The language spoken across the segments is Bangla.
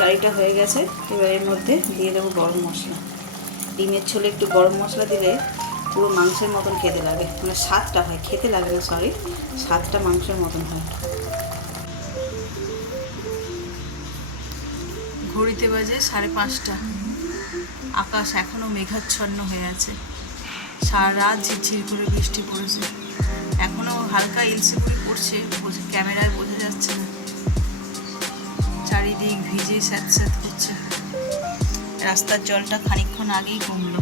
কারিটা হয়ে গেছে। এবার এর মধ্যে দিয়ে দেবো গরম মশলা। ডিমের ঝোলে একটু গরম মশলা দিলে পুরো মাংসের মতন খেতে লাগে, মানে স্বাদটা হয়, খেতে লাগে না সরি, স্বাদটা মাংসের মতন হয়। ঘড়িতে বাজে 5:30। আকাশ এখনও মেঘাচ্ছন্ন হয়ে আছে। সারা রাত ঝিরঝির করে বৃষ্টি পড়েছে। এখনও হালকা ইলসিগুড়ি পড়ছে, ক্যামেরায় বোঝা যাচ্ছে না। চারিদিক ভিজে স্যাঁত স্যাঁত করছে। রাস্তার জলটা খানিকক্ষণ আগেই কমলো।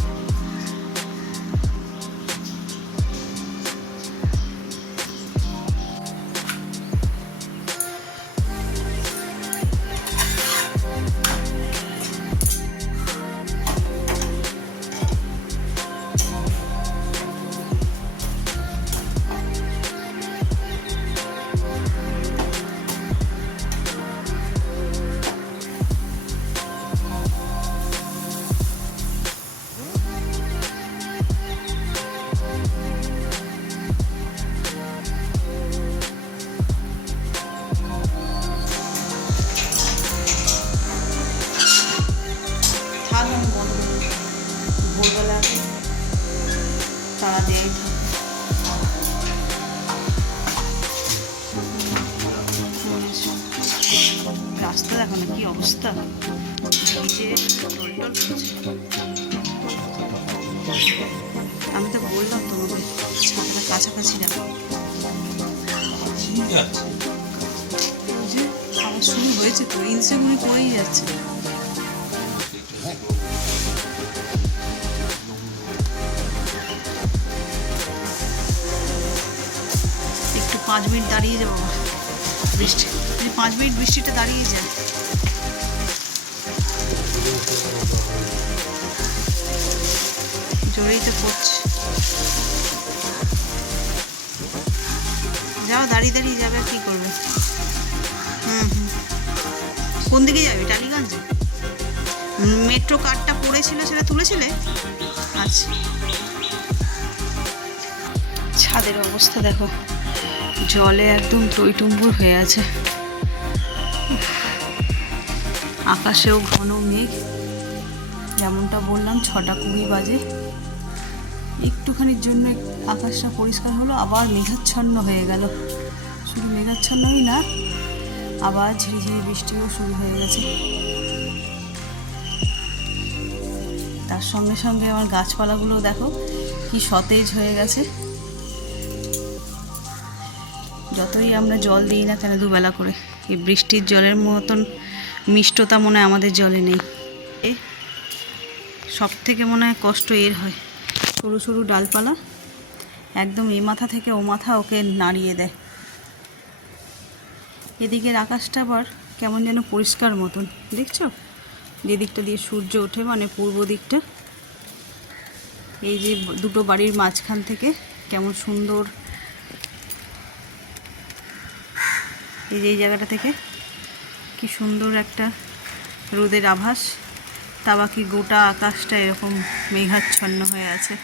ভোরবেলা তারা দেয় রাস্তা দেখো না কি অবস্থা, ভিজে টলটল করছে। আমি তো বললাম তোমাকে ছাদটা কাছাকাছি রাখো। আমার শুরু হয়েছে তো, ইনসেগুলি পড়েই যাচ্ছে। একটু 5 মিনিট দাঁড়িয়ে যাবো বৃষ্টি, 5 মিনিট বৃষ্টিটা দাঁড়িয়ে যায়। জোরেই তো পড়ছে। যাও, দাঁড়িয়ে দাঁড়িয়ে যাবে আর কী করবে। কোন দিকে যাবে? টালিগঞ্জে মেট্রো কার্ডটা পড়েছিল, সেটা তুলেছিলে? আচ্ছা, ছাদের অবস্থা দেখো, জলে একদম টইটুম্বুর হয়ে আছে। আকাশেও ঘন মেঘ। যেমনটা বললাম 6:20 বাজে। একটুখানির জন্য আকাশটা পরিষ্কার হলো, আবার মেঘাচ্ছন্ন হয়ে গেল। শুধু মেঘাচ্ছন্নই না, আবার ঝিরিঝিরি বৃষ্টিও শুরু হয়ে গেছে। তার সঙ্গে সঙ্গে আমার গাছপালাগুলো দেখো কি সতেজ হয়ে গেছে। যতই আমরা জল দিই না কেন দুবেলা করে, এই বৃষ্টির জলের মতন মিষ্টতা মনে হয় আমাদের জলে নেই। সব থেকে মনে হয় কষ্ট এর হয়, সরু সরু ডালপালা একদম এ মাথা থেকে ও মাথা ওকে নাড়িয়ে দেয়। এদিকের আকাশটা আবার কেমন যেন পরিষ্কার মতন, দেখছো? যে দিকটা দিয়ে সূর্য ওঠে, মানে পূর্ব দিকটা, এই যে দুটো বাড়ির মাঝখান থেকে কেমন সুন্দর, এই যে এই জায়গাটা থেকে কি সুন্দর একটা রোদের আভাস। তা বাকি গোটা আকাশটা এরকম মেঘাচ্ছন্ন হয়ে আছে।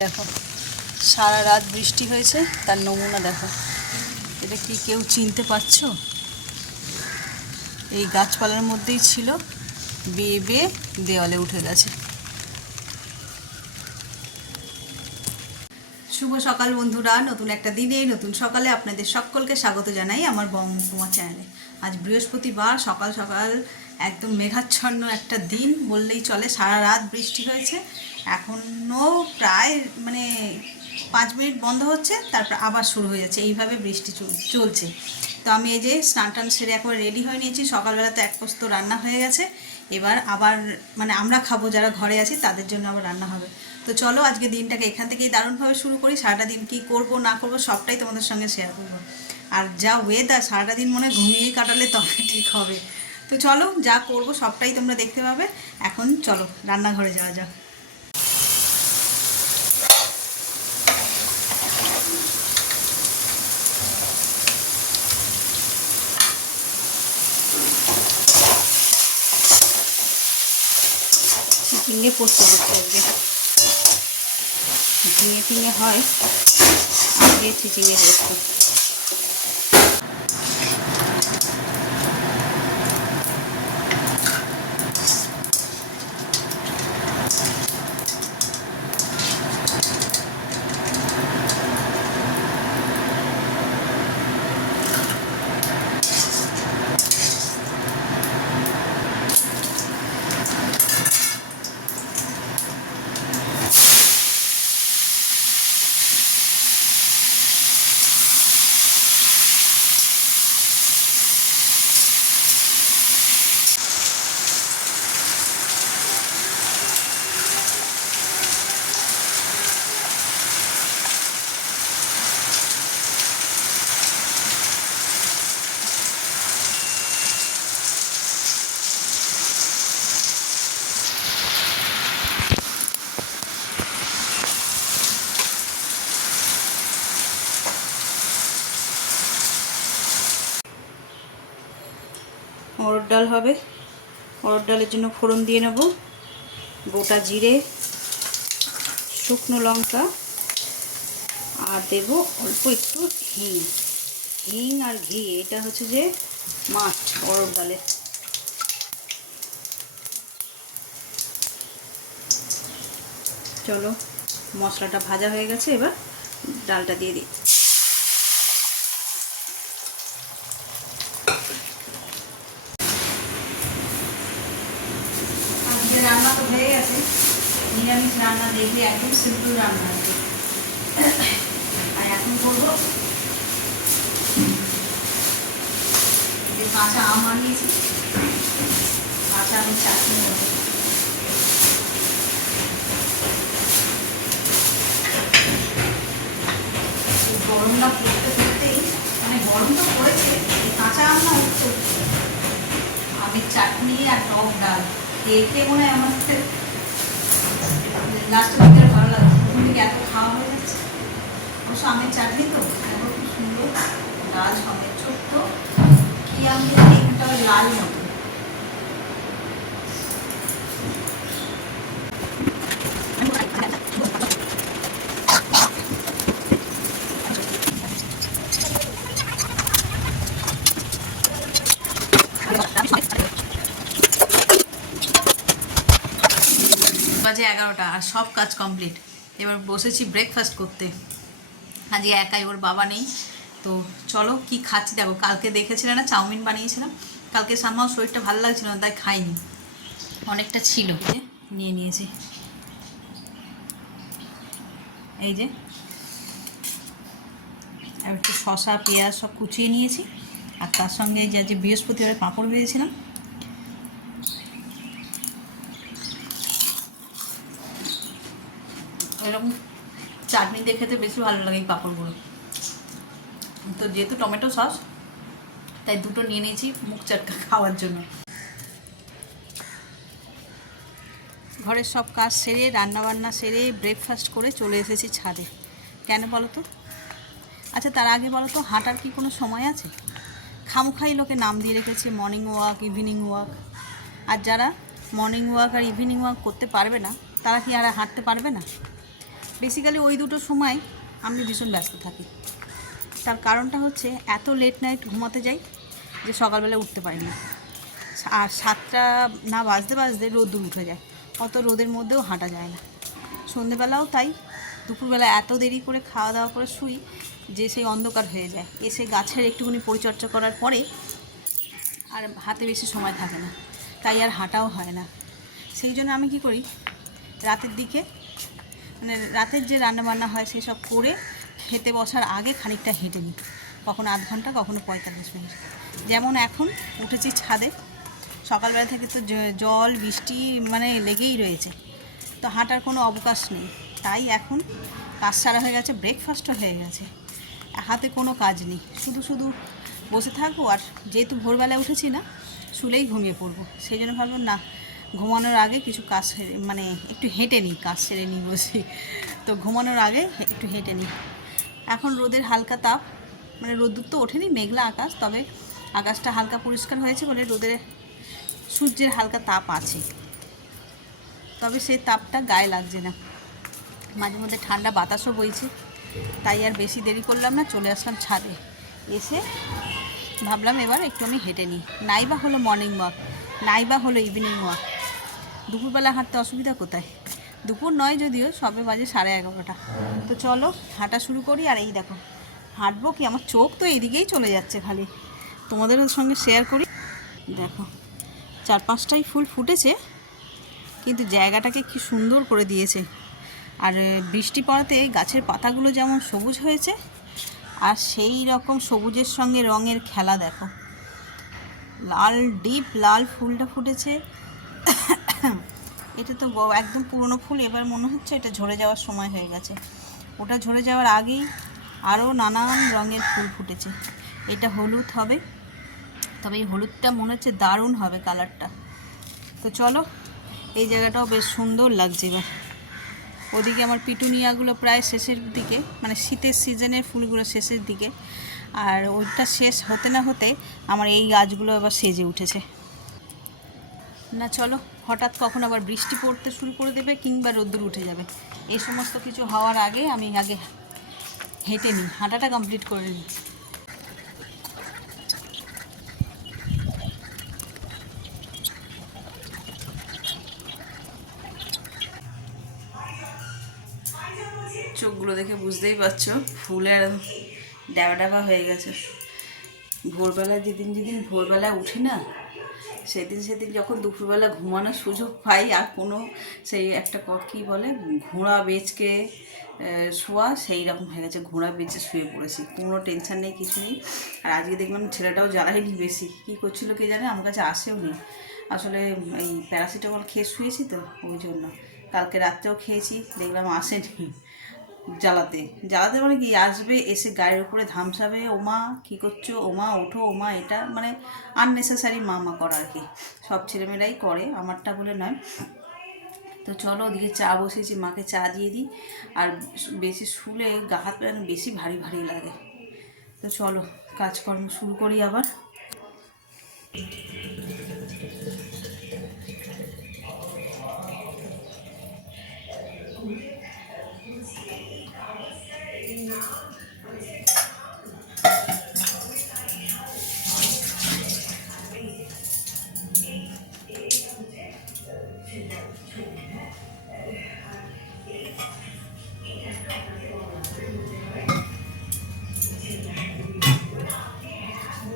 দেখো সারা রাত বৃষ্টি হয়েছে, তার নমুনা দেখো। এটা কি কেউ চিনতে পারছো? এই গাছপালার মধ্যেই ছিল, বেয়ে বেয়ে দেওয়ালে উঠে গেছে। শুভ সকাল বন্ধুরা, নতুন একটা দিনে নতুন সকালে আপনাদের সকলকে স্বাগত জানাই আমার বঙ্গমা চ্যানেলে। আজ বৃহস্পতিবার, সকাল সকাল একদম মেঘাচ্ছন্ন একটা দিন বললেই চলে। সারা রাত বৃষ্টি হয়েছে, এখনও প্রায় মানে 5 মিনিট বন্ধ হচ্ছে, তারপর আবার শুরু হয়ে যাচ্ছে। এইভাবে বৃষ্টি চলছে। তো আমি এই যে স্নান টান সেরে একবার রেডি হয়ে নিয়েছি। সকালবেলা তো এক পোস্ত রান্না হয়ে গেছে, এবার আবার মানে আমরা খাবো, যারা ঘরে আছি তাদের জন্য আবার রান্না হবে। তো চলো আজকে দিনটাকে এখান থেকেই দারুণভাবে শুরু করি। সারাটা দিন কী করবো না করবো সবটাই তোমাদের সঙ্গে শেয়ার করবো। আর যা ওয়েদার, সারাটা দিন মনে ঘুমিয়েই কাটালে তবে ঠিক হবে। তো চলো, যা করবো সবটাই তোমরা দেখতে পাবে। এখন চলো রান্নাঘরে যাওয়া যাক। ঝিঙে পোস্ত করতে আজকে, ঝিঙে টিঙে হয় আজকে ঝিঙে পোস্ত। অরহর ডাল হবে। অরহর ডালের জন্য ফোড়ন দিয়ে নেব গোটা জিরে, শুকনো লঙ্কা, আর দেব অল্প একটু হিং। হিং আর ঘি, এটা হচ্ছে যে মাস্ট অরহর ডালে। চলো, মশলাটা ভাজা হয়ে গেছে, এবার ডালটা দিয়ে দিই। আজকে রান্না তো হয়ে গেছে, নিরামিষ রান্না, দেখলে একদম সিম্পল রান্না আর কি। আর এখন করবো যে কাঁচা আম আনিয়েছি, কাঁচা আমের চাটনি হবে। গরমটা পড়তে পড়তেই, মানে গরম তো পড়েছে, কাঁচা আম না উঠছে, আমের চাটনি আর টক ডাল দেখলে মনে হয় আমার লাস্টের দিকে ভালো লাগে। ওখান থেকে এত খাওয়া হয়ে যাচ্ছে। অবশ্য আমের চাটনি তো খুব সুন্দর, ডাল সমেত। ছোট্ট কি আম দিয়ে এখানটা লাল মতো। বাজে 11টা, আর সব কাজ কমপ্লিট। এবার বসেছি ব্রেকফাস্ট করতে। আজকে একাই, ওর বাবা নেই। তো চলো কি খাচ্ছি দেখো। কালকে দেখেছিলে না চাউমিন বানিয়েছিলাম, কালকে সামাও শরীরটা ভালো লাগছিল না, তাই খাইনি, অনেকটা ছিল। নিয়ে নিয়েছি এই যে, আর একটু শসা পেঁয়াজ সব কুচিয়ে নিয়েছি, আর তার সঙ্গে এই যে বৃহস্পতিবারে পাঁপড় ভেজেছিলাম। এরকম চাটনি দিয়ে খেতে বেশি ভালো লাগে এই পাঁপড়গুলো। তো যেহেতু টমেটো সস, তাই দুটো নিয়ে নিয়েছি মুখ চাটকা খাওয়ার জন্য। ঘরের সব কাজ সেরে, রান্নাবান্না সেরে, ব্রেকফাস্ট করে চলে এসেছি ছাদে। কেন বলো তো? আচ্ছা, তার আগে বলো তো, হাঁটার কি কোনো সময় আছে? খামখাই লোকে নাম দিয়ে রেখেছে মর্নিং ওয়াক, ইভিনিং ওয়াক। আর যারা মর্নিং ওয়াক আর ইভিনিং ওয়াক করতে পারবে না, তারা কি আর হাঁটতে পারবে না? বেসিক্যালি ওই দুটো সময় আমি ভীষণ ব্যস্ত থাকি। তার কারণটা হচ্ছে এত লেট নাইট ঘুমাতে যাই যে সকালবেলা উঠতে পারি না। আর 7টা না বাজতে বাজতে রোদ্দুর উঠে যায়, অত রোদের মধ্যেও হাঁটা যায় না। সন্ধেবেলাও তাই, দুপুরবেলা এত দেরি করে খাওয়া দাওয়া করে শুই যে সেই অন্ধকার হয়ে যায়। এসে গাছের একটুখানি পরিচর্যা করার পরে আর হাতে বেশি সময় থাকে না, তাই আর হাঁটাও হয় না। সেই জন্য আমি কি করি, রাতের দিকে, মানে রাতের যে রান্নাবান্না হয় সেসব করে খেতে বসার আগে খানিকটা হেঁটে নিই, কখনো আধ ঘন্টা, কখনো 45 মিনিট। যেমন এখন উঠেছি ছাদে, সকালবেলা থেকে তো জল বৃষ্টি মানে লেগেই রয়েছে, তো হাঁটার কোনো অবকাশ নেই। তাই এখন কাজ সারা হয়ে গেছে, ব্রেকফাস্টও হয়ে গেছে, হাতে কোনো কাজ নেই, শুধু শুধু বসে থাকবো। আর যেহেতু ভোরবেলায় উঠেছি না, শুলেই ঘুমিয়ে পড়বো। সেই জন্য ভাবলাম না, ঘুমানোর আগে কিছু কাজ সেরে, মানে একটু হেঁটে নিই, কাজ সেরে নিই বসে। তো ঘুমানোর আগে একটু হেঁটে নিই। এখন রোদের হালকা তাপ, মানে রোদ্দুর তো ওঠেনি, মেঘলা আকাশ, তবে আকাশটা হালকা পরিষ্কার হয়েছে বলে রোদের, সূর্যের হালকা তাপ আছে, তবে সেই তাপটা গায়ে লাগছে না। মাঝে মধ্যে ঠান্ডা বাতাসও বইছে, তাই আর বেশি দেরি করলাম না, চলে আসলাম ছাদে। এসে ভাবলাম এবার একটু আমি হেঁটে নিই, নাইবা হলো মর্নিং ওয়াক, নাইবা হলো ইভিনিং ওয়াক। দুপুরবেলা হাঁটতে অসুবিধা কোথায়? দুপুর নয় যদিও, সবে বাজে 11:30। তো চলো হাঁটা শুরু করি। আর এই দেখো, হাঁটবো কি, আমার চোখ তো এইদিকেই চলে যাচ্ছে খালি, তোমাদের সঙ্গে শেয়ার করি। দেখো 4-5টাই ফুল ফুটেছে, কিন্তু জায়গাটাকে কি সুন্দর করে দিয়েছে। আর বৃষ্টি পড়াতে গাছের পাতাগুলো যেমন সবুজ হয়েছে, আর সেই রকম সবুজের সঙ্গে রঙের খেলা দেখো। লাল, ডিপ লাল ফুলটা ফুটেছে। এটা তো একদম পুরনো ফুল, এবার মনে হচ্ছে এটা ঝরে যাওয়ার সময় হয়ে গেছে। ওটা ঝরে যাওয়ার আগেই আরও নানান রঙের ফুল ফুটেছে। এটা হলুদ হবে, তবে এই হলুদটা মনে হচ্ছে দারুণ হবে কালারটা। তো চলো, এই জায়গাটাও বেশ সুন্দর লাগছে। এবার ওদিকে আমার পিটুনিয়াগুলো প্রায় শেষের দিকে, মানে শীতের সিজনের ফুলগুলো শেষের দিকে, আর ওইটা শেষ হতে না হতে আমার এই গাছগুলো এবার সেজে উঠেছে। না চলো, হঠাৎ কখন আবার বৃষ্টি পড়তে শুরু করে দেবে কিংবা রোদ্দুর উঠে যাবে, এই সমস্ত কিছু হওয়ার আগে আমি আগে হেঁটে নিই, হাঁটাটা কমপ্লিট করে নিই। চোখগুলো দেখে বুঝতেই পারছো ফুলের ডাবা ডাবা হয়ে গেছে। ভোরবেলা যেদিন ভোরবেলা উঠি না, সেদিন যখন দুপুরবেলা ঘুমানোর সুযোগ পাই, আর কোনো সেই একটা কী বলে ঘোড়া বেচকে শোয়া, সেই রকম হয়ে গেছে, ঘোড়া বেচে শুয়ে পড়েছি, কোনো টেনশান নেই, কিছু নেই। আর আজকে দেখলাম ছেলেটাও জ্বালায়নি বেশি, কী করছিল কে জানে, আমার কাছে আসেও নি। আসলে এই প্যারাসিটামল খেয়ে শুয়েছি তো, ওই জন্য। কালকে রাত্রেও খেয়েছি, দেখলাম আসেনি। জ্বালাতে মানে কি, আসবে এসে গায়ের উপরে ধামসাবে, ওমা কী করছো, ওমা ওঠো, ওমা, এটা মানে আননেসেসারি মা করা আর কি, সব ছেলেমেয়েরাই করে, আমারটা বলে নয়। তো চলো, ওদিকে চা বসিয়েছি, মাকে চা দিয়ে দিই। আর বেশি শুলে গা হাত যেন বেশি ভারী ভারী লাগে। তো চলো কাজকর্ম শুরু করি আবার।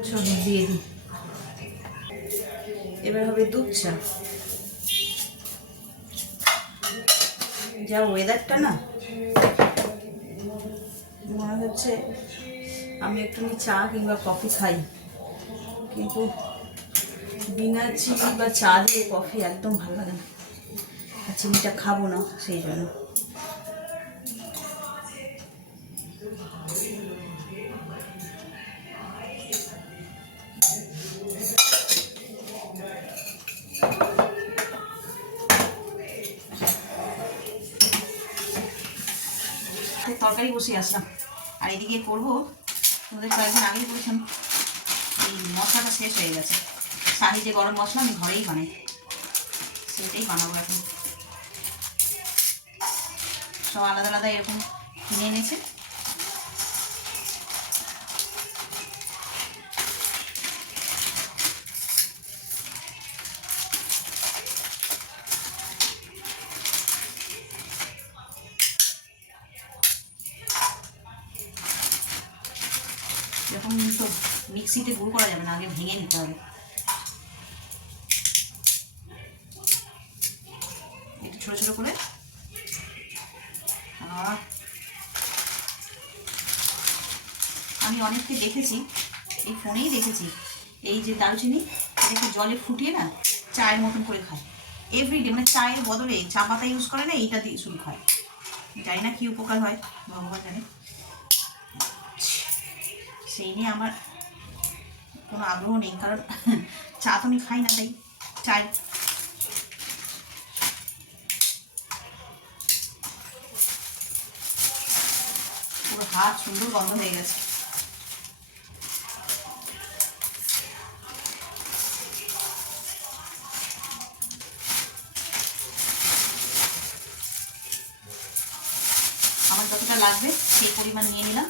চলো দিয়ে দিই। এবার হবে দুধ চা। যা ওয়েদারটা না, মনে হচ্ছে আমি একটু চা কিংবা কফি খাই, কিন্তু বিনা চিনি বা চা দিয়ে কফি একদম ভালো লাগে না, আর চিনিটা খাবো না সেই জন্য। তরকারি বসিয়ে আসলাম, আর এদিকে করবো, তোমাদের কয়েকদিন আগেই বলেছিলাম, এই মশলাটা শেষ হয়ে গেছে, শাহি যে গরম মশলা আমি ঘরেই বানাই, সেটাই বানাবো এখন। সব আলাদা আলাদা এরকম কিনে এনেছে। যখন তো মিক্সিতে গুঁড়ো করা যাবে না, আগে ভেঙে নিতে হবে। একটু ছোটো ছোটো করে। আমি অনেককে দেখেছি, এই ফোনেই দেখেছি, এই যে দারুচিনি এটাকে জলে ফুটিয়ে না চায়ের মতন করে খায় এভরিডে, মানে চায়ের বদলে চা পাতা ইউজ করে না, এইটা দিয়ে শুরু খায়। জানি না কী উপকার হয়, ভগবান জানে। সেই নিয়ে আমার কোনো আগ্রহ নেই, কারণ চা তো আমি খাই না, তাই চায়। পুরো হাত সুন্দর গন্ধ হয়ে গেছে। আমার যতটা লাগবে সেই পরিমাণ নিয়ে নিলাম।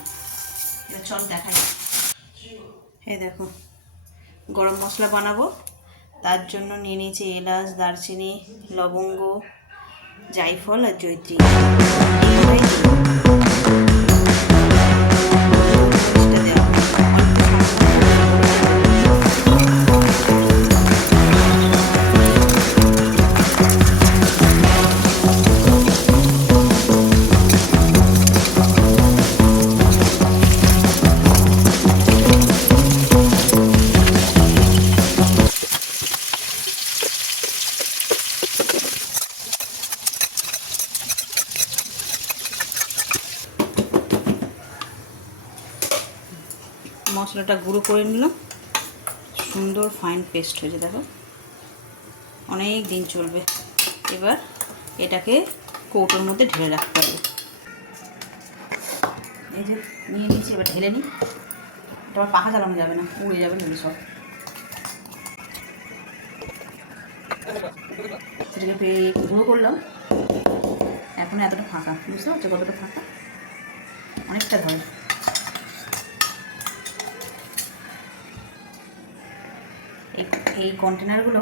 এবার চল দেখাই। এই দেখো, গরম মশলা বানাবো, তার জন্য নিয়ে নিয়েছি এলাচ, দারচিনি, লবঙ্গ, জায়ফল আর জয়িত্রী। মশলাটা গুঁড়ো করে নিলাম, সুন্দর ফাইন পেস্ট হয়েছে, দেখো অনেক দিন চলবে। এবার এটাকে কৌটোর মধ্যে ঢেলে রাখতে হবে। এই যে নিয়ে নিচ্ছি, এবার ঢেলে নিই। এটা আবার পাখা চালানো যাবে না, উড়ে যাবে নদী সব। সেটাকে গুঁড়ো করলাম। এখন এতটা ফাঁকা, বুঝতে পারছো কতটা ফাঁকা, অনেকটা ধরে। এই কন্টেনারগুলো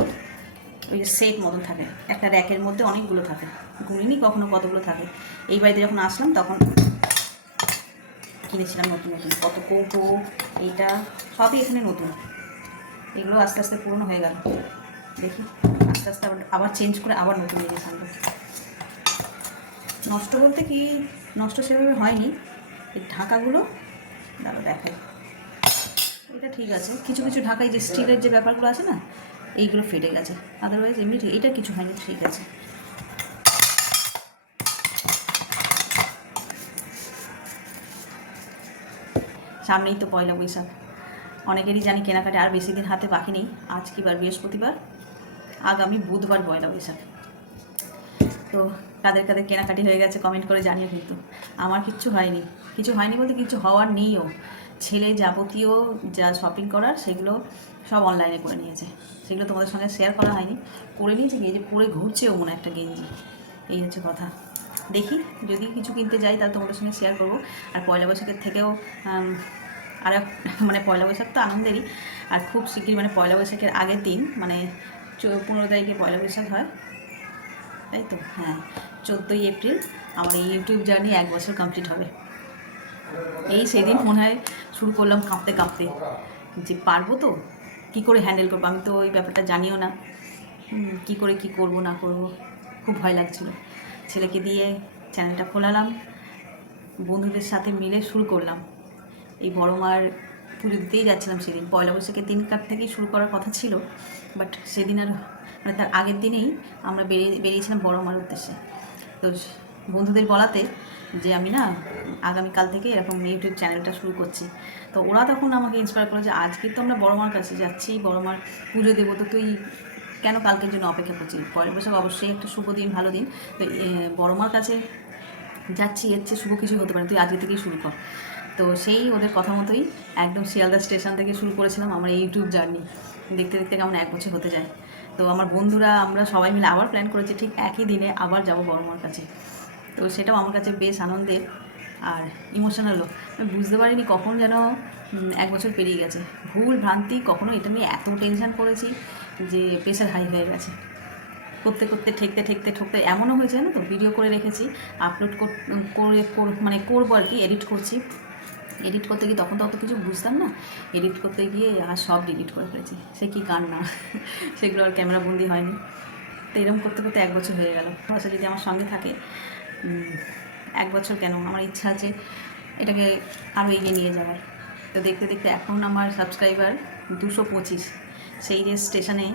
ওই যে সেট মতন থাকে, একটা র্যাকের মধ্যে অনেকগুলো থাকে, গুনিনি কখনো কতগুলো থাকে। এই বাড়িতে যখন আসলাম তখন কিনেছিলাম নতুন নতুন কত কৌটো, এইটা সবই এখানে নতুন। এগুলো আস্তে আস্তে পুরনো হয়ে গেল, দেখি আস্তে আস্তে আবার চেঞ্জ করে আবার নতুন জিনিস আনবো। নষ্ট বলতে কি, নষ্ট সেভাবে হয়নি। এই ঢাকাগুলো দাদা দেখাই, এটা ঠিক আছে। কিছু কিছু ঢাকায় যে স্টিলের যে ব্যাপারগুলো আছে না, এইগুলো ফেটে গেছে, আদারওয়াইজ এমনি ঠিক, এটা কিছু হয়নি, ঠিক আছে। সামনেই তো পয়লা বৈশাখ, অনেকেরই জানি কেনাকাটা আর বেশি দিন হাতে বাকি নেই। আজ কি বার? বৃহস্পতিবার, আগামী বুধবার পয়লা বৈশাখ। তো কাদের কাদের কেনাকাটি হয়ে গেছে কমেন্ট করে জানিও। কিন্তু আমার কিচ্ছু হয়নি, কিছু হয়নি বলতে কিছু হওয়ার নেইও। ছেলে যাবতীয় যা শপিং করার সেগুলো সব অনলাইনে করে নিয়েছে, সেগুলো তোমাদের সঙ্গে শেয়ার করা হয়নি। করে নিয়েছে কি, এই যে পরে ঘুরছেও মনে একটা গেঞ্জি, এই হচ্ছে কথা। দেখি যদি কিছু কিনতে যাই তাহলে তোমাদের সঙ্গে শেয়ার করবো। আর পয়লা বৈশাখের থেকেও আর মানে পয়লা বৈশাখ তো আনন্দেরই, আর খুব শিগগির মানে পয়লা বৈশাখের আগের দিন মানে 15 তারিখে পয়লা বৈশাখ হয়, তাই তো? হ্যাঁ, 14ই এপ্রিল আমার এই ইউটিউব জার্নি 1 বছর কমপ্লিট হবে। এই সেদিন মনে হয় শুরু করলাম কাঁপতে কাঁপতে, যে পারবো তো, কী করে হ্যান্ডেল করবো। আমি তো ওই ব্যাপারটা জানিও না, কী করে কী করব না করব, খুব ভয় লাগছিল। ছেলেকে দিয়ে চ্যানেলটা খোলালাম, বন্ধুদের সাথে মিলে শুরু করলাম। এই বড় মার পুজো দিতেই যাচ্ছিলাম সেদিন, পয়লা বৈশাখের দিনকার থেকেই শুরু করার কথা ছিল, বাট সেদিন আর মানে তার আগের দিনেই আমরা বেরিয়েছিলাম বড় মার উদ্দেশ্যে। তো বন্ধুদের বলাতে যে আমি না আগামীকাল থেকে এরকম ইউটিউব চ্যানেলটা শুরু করছি, তো ওরা তখন আমাকে ইন্সপায়ার করে যে আজকে তো আমরা বড় মার কাছে যাচ্ছি, বড় মার পুজো দেবো, তো তুই কেন কালকের জন্য অপেক্ষা করছি? পয়লা বৈশাখ অবশ্যই একটা শুভ দিন, ভালো দিন, তো বড় মার কাছে যাচ্ছি, এর চেয়ে শুভ কিছু হতে পারে, তুই আজকে থেকেই শুরু কর। তো সেই ওদের কথা মতোই একদম শিয়ালদা স্টেশন থেকে শুরু করেছিলাম আমার ইউটিউব জার্নি। দেখতে দেখতে কেমন 1 বছর হতে যায়। তো আমার বন্ধুরা আমরা সবাই মিলে আবার প্ল্যান করেছি ঠিক একই দিনে আবার যাব বড় মার কাছে। তো সেটাও আমার কাছে বেশ আনন্দের আর ইমোশনালও। আমি বুঝতে পারিনি কখন যেন 1 বছর পেরিয়ে গেছে। ভুল ভ্রান্তি, কখনো এটা নিয়ে এত টেনশন করেছি যে প্রেশার হাই হয়ে গেছে। করতে করতে ঠেকতে এমনও হয়েছে না তো, ভিডিও করে রেখেছি, আপলোড মানে করবো আর কি, এডিট করছি। এডিট করতে গিয়ে তখন তো অত কিছু বুঝতাম না, এডিট করতে গিয়ে আর সব ডিলিট করে ফেলেছি। সে কী কান্না, সেগুলো আর ক্যামেরা বন্দি হয়নি। তো এরকম করতে করতে 1 বছর হয়ে গেল। বছর যদি আমার সঙ্গে থাকে, 1 বছর কেন, আমার ইচ্ছা আছে এটাকে আরও এগিয়ে নিয়ে যাওয়ার। তো দেখতে দেখতে এখন আমার সাবস্ক্রাইবার 225। সেই যে স্টেশনে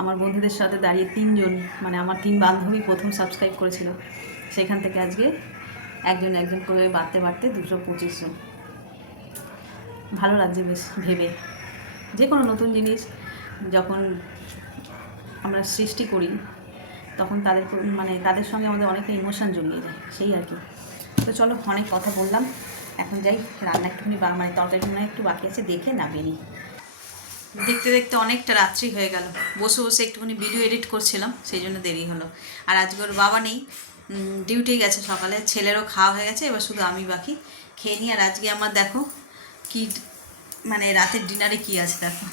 আমার বন্ধুদের সাথে দাঁড়িয়ে 3 জন, মানে আমার 3 বান্ধবী প্রথম সাবস্ক্রাইব করেছিল, সেখান থেকে আজকে একজন একজন করে বাড়তে বাড়তে 225 জন। ভালো লাগছে বেশ ভেবে। যে কোনো নতুন জিনিস যখন আমরা সৃষ্টি করি তখন তাদের সঙ্গে আমাদের অনেকটা ইমোশন জড়িয়ে যায়, সেই আর কি। তো চলো, অনেক কথা বললাম, এখন যাই রান্না একটুখানি, মানে তরকারি মনে একটু বাকি আছে, দেখে নামিয়ে নিই। দেখতে দেখতে অনেকটা রাত্রি হয়ে গেল, বসে বসে একটুখানি ভিডিও এডিট করছিলাম, সেই জন্য দেরি হলো। আর আজকে ওর বাবা নেই, ডিউটি গেছে সকালে, ছেলেরও খাওয়া হয়ে গেছে, এবার শুধু আমি বাকি খেয়ে নিই। আর আজকে আমার দেখো কি মানে রাতের ডিনারে কি আছে দেখো,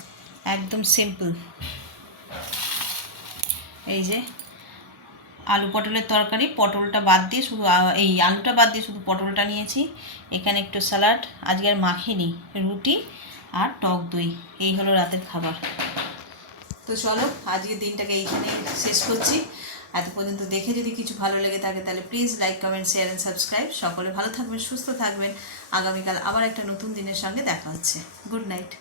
একদম সিম্পল। এই যে আলু পটলের তরকারি, পটলটা বাদ দিয়ে শুধু এই আলুটা বাদ দিয়ে শুধু পটলটা নিয়েছি। এখানে একটু স্যালাড, আজকে আর মাখিনি, রুটি আর টক দই, এই হলো রাতের খাবার। তো চলো আজকের দিনটাকে এইখানে শেষ করছি। এত পর্যন্ত দেখে যদি কিছু ভালো লেগে থাকে তাহলে please like, comment, share and subscribe. সকলে ভালো থাকবেন, সুস্থ থাকবেন। আগামীকাল আবার একটা নতুন দিনের সঙ্গে দেখা হচ্ছে। Good night.